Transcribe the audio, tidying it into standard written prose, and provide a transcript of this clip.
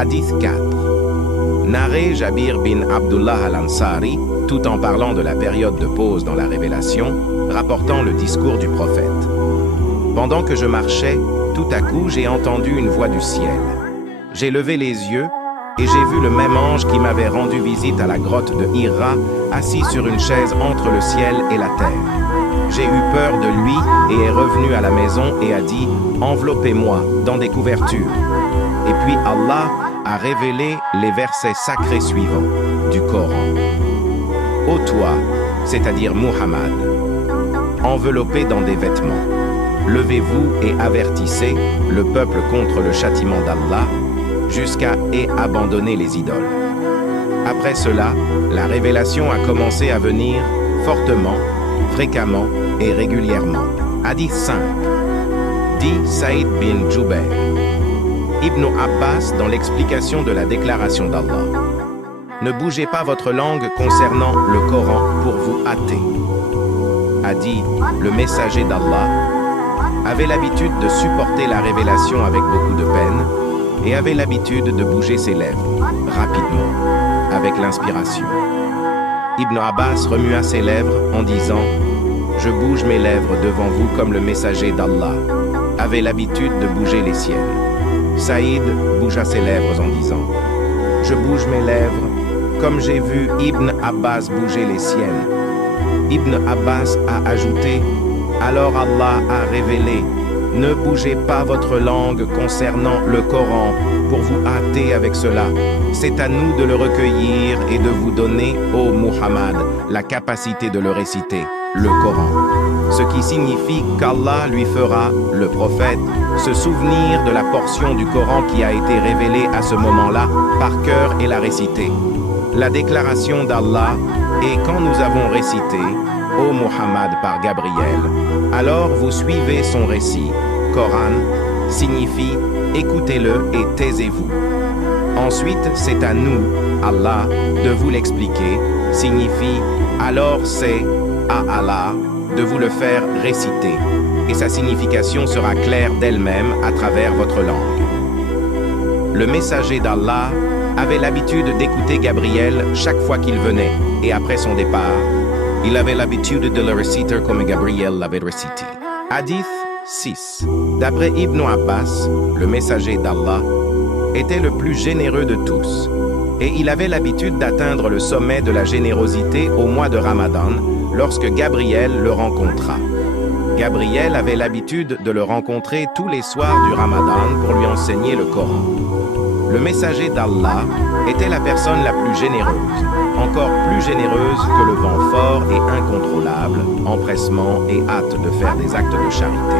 Hadith 4. Narré Jabir bin Abdullah al-Ansari, tout en parlant de la période de pause dans la révélation, rapportant le discours du prophète. Pendant que je marchais, tout à coup j'ai entendu une voix du ciel. J'ai levé les yeux et j'ai vu le même ange qui m'avait rendu visite à la grotte de Hira, assis sur une chaise entre le ciel et la terre. J'ai eu peur de lui et est revenu à la maison et a dit « Enveloppez-moi dans des couvertures ». Et puis Allah a révélé les versets sacrés suivants du Coran. Ô toi, c'est-à-dire Muhammad, enveloppé dans des vêtements, levez-vous et avertissez le peuple contre le châtiment d'Allah jusqu'à et abandonner les idoles. Après cela, la révélation a commencé à venir fortement, fréquemment et régulièrement. Hadith 5. Dit Saïd bin Jubair. Ibn Abbas dans l'explication de la déclaration d'Allah. Ne bougez pas votre langue concernant le Coran pour vous hâter. A dit le messager d'Allah, avait l'habitude de supporter la révélation avec beaucoup de peine et avait l'habitude de bouger ses lèvres rapidement, avec l'inspiration. Ibn Abbas remua ses lèvres en disant « Je bouge mes lèvres devant vous comme le messager d'Allah avait l'habitude de bouger les siennes. » Saïd bougea ses lèvres en disant « Je bouge mes lèvres comme j'ai vu Ibn Abbas bouger les siennes. » Ibn Abbas a ajouté « Alors Allah a révélé « Ne bougez pas votre langue concernant le Coran pour vous hâter avec cela. C'est à nous de le recueillir et de vous donner, ô Muhammad, la capacité de le réciter, le Coran. » Ce qui signifie qu'Allah lui fera, le prophète, se souvenir de la portion du Coran qui a été révélée à ce moment-là par cœur et la réciter. La déclaration d'Allah est quand nous avons récité ô Muhammad par Gabriel, alors vous suivez son récit. Coran signifie écoutez-le et taisez-vous. Ensuite, c'est à nous, Allah, de vous l'expliquer, signifie alors c'est à Allah de vous le faire réciter, et sa signification sera claire d'elle-même à travers votre langue. Le messager d'Allah avait l'habitude d'écouter Gabriel chaque fois qu'il venait, et après son départ, il avait l'habitude de le réciter comme Gabriel l'avait récité. Hadith 6. D'après Ibn Abbas, le messager d'Allah était le plus généreux de tous, et il avait l'habitude d'atteindre le sommet de la générosité au mois de Ramadan, lorsque Gabriel le rencontra. Gabriel avait l'habitude de le rencontrer tous les soirs du Ramadan pour lui enseigner le Coran. Le messager d'Allah était la personne la plus généreuse, encore plus généreuse que le vent fort et incontrôlable, empressement et hâte de faire des actes de charité.